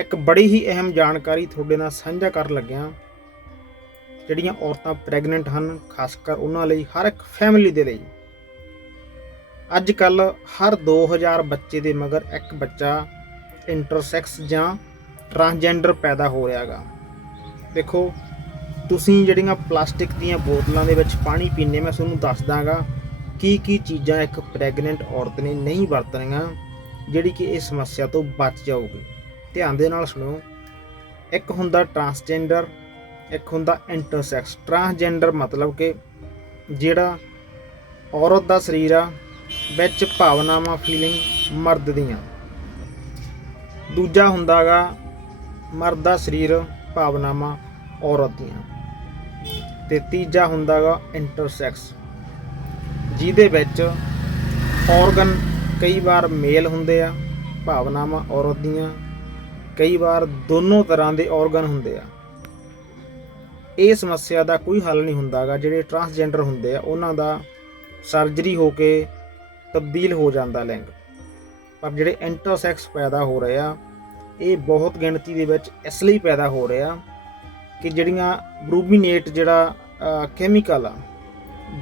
ਇੱਕ ਬੜੀ ਹੀ ਅਹਿਮ ਜਾਣਕਾਰੀ ਤੁਹਾਡੇ ਨਾਲ ਸਾਂਝਾ ਕਰਨ ਲੱਗਿਆ। ਜਿਹੜੀਆਂ ਔਰਤਾਂ ਪ੍ਰੈਗਨੈਂਟ ਹਨ, ਖਾਸ ਕਰ ਉਹਨਾਂ ਲਈ, ਹਰ ਇੱਕ ਫੈਮਿਲੀ ਦੇ ਲਈ। ਅੱਜ ਕੱਲ ਹਰ 2000 ਬੱਚੇ ਦੇ ਮਗਰ ਇੱਕ ਬੱਚਾ ਇੰਟਰਸੈਕਸ ਜਾਂ ਟਰਾਂਸਜੈਂਡਰ ਪੈਦਾ ਹੋ ਰਿਹਾਗਾ ਦੇਖੋ, ਤੁਸੀਂ ਜਿਹੜੀਆਂ ਪਲਾਸਟਿਕ ਦੀਆਂ ਬੋਤਲਾਂ ਦੇ ਵਿੱਚ ਪਾਣੀ ਪੀਂਦੇ ਮੈਂ ਤੁਹਾਨੂੰ ਦੱਸ ਦਾਂਗਾ ਕੀ ਕੀ ਚੀਜ਼ਾਂ ਇੱਕ ਪ੍ਰੈਗਨੈਂਟ ਔਰਤ ਨੇ ਨਹੀਂ ਵਰਤਣੀਆਂ, ਜਿਹੜੀ ਕਿ ਇਹ ਸਮੱਸਿਆ ਤੋਂ ਬਚ ਜਾਊਗੀ। ਧਿਆਨ ਦੇ ਨਾਲ ਸੁਣੋ। ਇੱਕ ਹੁੰਦਾ ਟਰਾਂਸਜੈਂਡਰ ਇੱਕ ਹੁੰਦਾ ਇੰਟਰਸੈਕਸ ਟਰਾਂਸਜੈਂਡਰ ਮਤਲਬ ਕਿ ਜਿਹੜਾ ਔਰਤ ਦਾ ਸਰੀਰ ਆ, ਵਿੱਚ ਭਾਵਨਾਵਾਂ ਫੀਲਿੰਗ ਮਰਦ ਦੀਆਂ। ਦੂਜਾ ਹੁੰਦਾਗਾ ਮਰਦ ਦਾ ਸਰੀਰ, ਭਾਵਨਾਵਾਂ ਔਰਤ ਦੀਆਂ। ਤੇ ਤੀਜਾ ਹੁੰਦਾਗਾ ਇੰਟਰਸੈਕਸ ਜਿਹਦੇ ਵਿੱਚ ਆਰਗਨ ਕਈ ਵਾਰ ਮੇਲ ਹੁੰਦੇ ਆ, ਭਾਵਨਾਵਾਂ ਔਰਤ ਦੀਆਂ। ਕਈ ਵਾਰ ਦੋਨੋਂ ਤਰ੍ਹਾਂ ਦੇ ਆਰਗਨ ਹੁੰਦੇ ਆ। ਇਹ ਸਮੱਸਿਆ ਦਾ ਕੋਈ ਹੱਲ ਨਹੀਂ ਹੁੰਦਾਗਾ, ਜਿਹੜੇ ਟਰਾਂਸਜੈਂਡਰ ਹੁੰਦੇ ਆ, ਉਹਨਾਂ ਦਾ ਸਰਜਰੀ ਹੋ ਕੇ ਤਬਦੀਲ ਹੋ ਜਾਂਦਾ ਲਿੰਗ। ਪਰ ਜਿਹੜੇ ਇੰਟਰਸੈਕਸ ਪੈਦਾ ਹੋ ਰਹੇ ਆ, ਇਹ ਬਹੁਤ ਗਿਣਤੀ ਦੇ ਵਿੱਚ ਇਸ ਲਈ ਪੈਦਾ ਹੋ ਰਹੇ ਆ ਕਿ ਜਿਹੜੀਆਂ ਬਰੂਬੀਨੇਟ ਜਿਹੜਾ ਕੈਮੀਕਲ ਆ,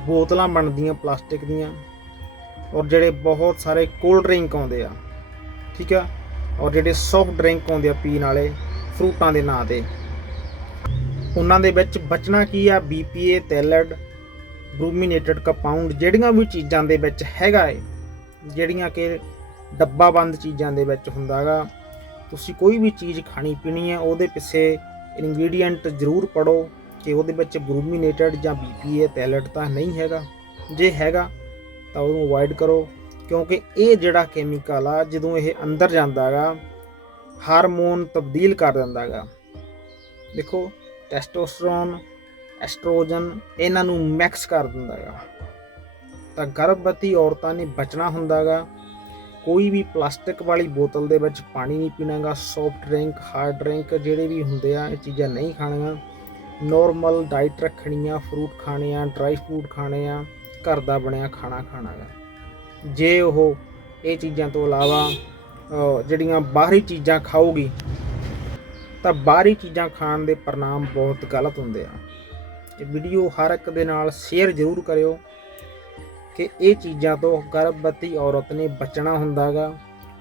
ਬੋਤਲਾਂ ਬਣਦੀਆਂ ਪਲਾਸਟਿਕ ਦੀਆਂ ਔਰ ਜਿਹੜੇ ਬਹੁਤ ਸਾਰੇ ਕੋਲਡ ਡਰਿੰਕ ਆਉਂਦੇ ਆ, ਠੀਕ ਆ ਔਰ ਜਿਹੜੇ ਸੌਫਟ ਡਰਿੰਕ ਆਉਂਦੇ ਆ ਪੀਣ ਵਾਲੇ ਫਰੂਟਾਂ ਦੇ ਨਾਂ ਤੇ। ਉਹਨਾਂ ਦੇ ਵਿੱਚ ਬਚਣਾ ਕੀ ਆ? BPA ਤੈਲਡ ਬਰੂਮੀਨੇਟਡ ਕੰਪਾਊਂਡ ਜਿਹੜੀਆਂ ਵੀ ਚੀਜ਼ਾਂ ਦੇ ਵਿੱਚ ਹੈਗਾ ਏ, ਜਿਹੜੀਆਂ ਕਿ ਡੱਬਾ ਬੰਦ ਚੀਜ਼ਾਂ ਦੇ ਵਿੱਚ ਹੁੰਦਾਗਾ ਤੁਸੀਂ ਕੋਈ ਵੀ ਚੀਜ਼ ਖਾਣੀ ਪੀਣੀ ਹੈ ਉਹਦੇ ਪਿੱਛੇ ਇਨਗਰੀਡੀਐਂਟ ਜ਼ਰੂਰ ਪੜੋ ਕਿ ਉਹਦੇ ਵਿੱਚ ਬਰੂਮੀਨੇਟਡ ਜਾਂ BPA ਤੈਲਡ ਤਾਂ ਨਹੀਂ ਹੈਗਾ। ਜੇ ਹੈਗਾ, ਤਾਂ ਉਹਨੂੰ ਅਵੋਇਡ ਕਰੋ। ਕਿਉਂਕਿ ਇਹ ਜਿਹੜਾ ਕੈਮੀਕਲ ਆ, ਜਦੋਂ ਇਹ ਅੰਦਰ ਜਾਂਦਾਗਾ ਹਾਰਮੋਨ ਤਬਦੀਲ ਕਰ ਦਿੰਦਾਗਾ ਦੇਖੋ ਟੈਸਟੋਸਟਰੋਨ ਐਸਟ੍ਰੋਜਨ ਇਹਨਾਂ ਨੂੰ ਮਿਕਸ ਕਰ ਦਿੰਦਾਗਾ ਤਾਂ ਗਰਭਵਤੀ ਔਰਤਾਂ ਨੇ ਬਚਣਾ ਹੁੰਦਾਗਾ ਕੋਈ ਵੀ ਪਲਾਸਟਿਕ ਵਾਲੀ ਬੋਤਲ ਦੇ ਵਿੱਚ ਪਾਣੀ ਨਹੀਂ ਪੀਣਾਗਾ ਸੌਫਟ ਡਰਿੰਕ ਹਾਰਡ ਡਰਿੰਕ ਜਿਹੜੇ ਵੀ ਹੁੰਦੇ ਆ, ਇਹ ਚੀਜ਼ਾਂ ਨਹੀਂ ਖਾਣੀਆਂ। ਨੋਰਮਲ ਡਾਈਟ ਰੱਖਣੀ ਆ ਫਰੂਟ ਖਾਣੇ ਆ ਡਰਾਈ ਫਰੂਟ ਖਾਣੇ ਆ, ਘਰ ਦਾ ਬਣਿਆ ਖਾਣਾ ਖਾਣਾ ਗਾ। ਜੇ ਉਹ ਇਹ ਚੀਜ਼ਾਂ ਤੋਂ ਇਲਾਵਾ ਜਿਹੜੀਆਂ ਬਾਹਰੀ ਚੀਜ਼ਾਂ ਖਾਊਗੀ, ਤਾਂ ਬਾਹਰੀ ਚੀਜ਼ਾਂ ਖਾਣ ਦੇ ਪ੍ਰਣਾਮ ਬਹੁਤ ਗਲਤ ਹੁੰਦੇ ਆ। ਇਹ ਵੀਡੀਓ ਹਰ ਇੱਕ ਦੇ ਨਾਲ ਸ਼ੇਅਰ ਜ਼ਰੂਰ ਕਰਿਓ ਕਿ ਇਹ ਚੀਜ਼ਾਂ ਤੋਂ ਗਰਭਵਤੀ ਔਰਤ ਨੇ ਬਚਣਾ ਹੁੰਦਾਗਾ।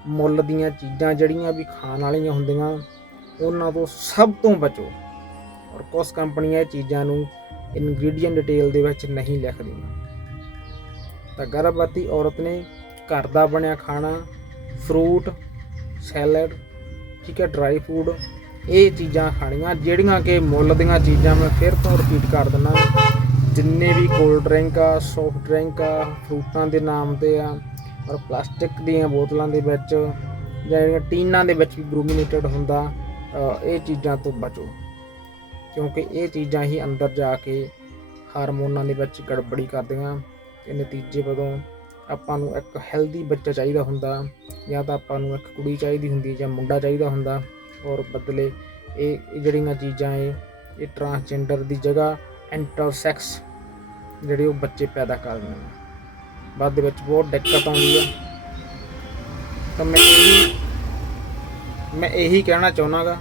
ਮੁੱਲ ਦੀਆਂ ਚੀਜ਼ਾਂ ਜਿਹੜੀਆਂ ਵੀ ਖਾਣ ਵਾਲੀਆਂ ਹੁੰਦੀਆਂ, ਉਹਨਾਂ ਤੋਂ ਸਭ ਤੋਂ ਬਚੋ। ਔਰ ਕੁਝ ਕੰਪਨੀਆਂ ਇਹ ਚੀਜ਼ਾਂ ਨੂੰ ਇਨਗਰੀਡੀਐਂਟ ਡਿਟੇਲ ਦੇ ਵਿੱਚ ਨਹੀਂ ਲਿਖਦੀਆਂ। ਤਾਂ ਗਰਭਵਤੀ ਔਰਤ ਨੇ ਘਰ ਦਾ ਬਣਿਆ ਖਾਣਾ ਫਰੂਟ ਸੈਲਡ ਠੀਕ ਹੈ ਡਰਾਈ ਫੂਡ ਇਹ ਚੀਜ਼ਾਂ ਖਾਣੀਆਂ, ਜਿਹੜੀਆਂ ਕਿ ਮੁੱਲ ਦੀਆਂ ਚੀਜ਼ਾਂ ਮੈਂ ਫਿਰ ਤੋਂ ਰਿਪੀਟ ਕਰ ਦਿੰਦਾ ਜਿੰਨੇ ਵੀ ਕੋਲਡ ਡਰਿੰਕ ਆ ਸੌਫਟ ਡਰਿੰਕ ਆ ਫਰੂਟਾਂ ਦੇ ਨਾਮ ਤੇ ਆ, ਔਰ ਪਲਾਸਟਿਕ ਦੀਆਂ ਬੋਤਲਾਂ ਦੇ ਵਿੱਚ, ਜਾਂ ਜਿਹੜੀਆਂ ਟੀਨਾਂ ਦੇ ਵਿੱਚ ਵੀ ਬਰੂਮੀਨੇਟਡ ਹੁੰਦਾ ਇਹ ਚੀਜ਼ਾਂ ਤੋਂ ਬਚੋ। ਕਿਉਂਕਿ ਇਹ ਚੀਜ਼ਾਂ ਹੀ ਅੰਦਰ ਜਾ ਕੇ ਹਾਰਮੋਨਾਂ ਦੇ ਵਿੱਚ ਗੜਬੜੀ ਕਰਦੀਆਂ। ਤੇ ਨਤੀਜੇ ਵਜੋਂ ਆਪਾਂ ਨੂੰ ਇੱਕ ਹੈਲਦੀ ਬੱਚਾ ਚਾਹੀਦਾ ਹੁੰਦਾ, ਜਾਂ ਤਾਂ ਆਪਾਂ ਨੂੰ ਇੱਕ ਕੁੜੀ ਚਾਹੀਦੀ ਹੁੰਦੀ, ਜਾਂ ਮੁੰਡਾ ਚਾਹੀਦਾ ਹੁੰਦਾ, ਔਰ ਬਦਲੇ ਇਹ ਜਿਹੜੀਆਂ ਚੀਜ਼ਾਂ ਇਹ ਇਹ ਟਰਾਂਸਜੈਂਡਰ ਦੀ ਜਗ੍ਹਾ ਇੰਟਰਸੈਕਸ ਜਿਹੜੇ ਉਹ ਬੱਚੇ ਪੈਦਾ ਕਰ ਦਿੰਦੇ ਨੇ। ਬਾਅਦ ਦੇ ਵਿੱਚ ਬਹੁਤ ਦਿੱਕਤ ਆਉਂਦੀ ਹੈ। ਤਾਂ ਮੈਂ ਮੈਂ ਇਹੀ ਕਹਿਣਾ ਚਾਹੁੰਦਾਗਾ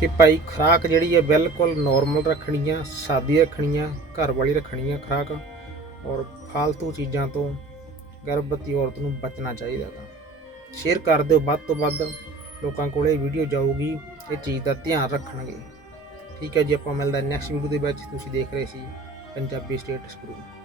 ਕਿ ਭਾਈ ਖੁਰਾਕ ਜਿਹੜੀ ਹੈ ਬਿਲਕੁਲ ਨਾਰਮਲ ਰੱਖਣੀ ਆ, ਸਾਦੀ ਰੱਖਣੀ ਆ, ਘਰ ਵਾਲੀ ਰੱਖਣੀ ਆ ਖੁਰਾਕ। ਔਰ ਫालतू ਚੀਜ਼ਾਂ ਤੋਂ ਗਰਭਵਤੀ ਔਰਤ ਨੂੰ ਬਚਣਾ ਚਾਹੀਦਾ ਗਾ ਸ਼ੇਅਰ ਕਰ ਦਿਓ ਵੱਧ ਤੋਂ ਵੱਧ, ਲੋਕਾਂ ਕੋਲ ਇਹ ਵੀਡੀਓ ਜਾਊਗੀ, ਇਹ ਚੀਜ਼ ਦਾ ਧਿਆਨ ਰੱਖਣਗੇ। ਠੀਕ ਹੈ ਜੀ, ਆਪਾਂ ਮਿਲਦਾ ਨੈਕਸਟ ਵੀਡੀਓ ਦੇ ਵਿੱਚ, ਤੁਸੀਂ ਦੇਖ ਰਹੇ ਸੀ ਪੰਜਾਬੀ ਸਟੇਟਸ ਗਰੁੱਪ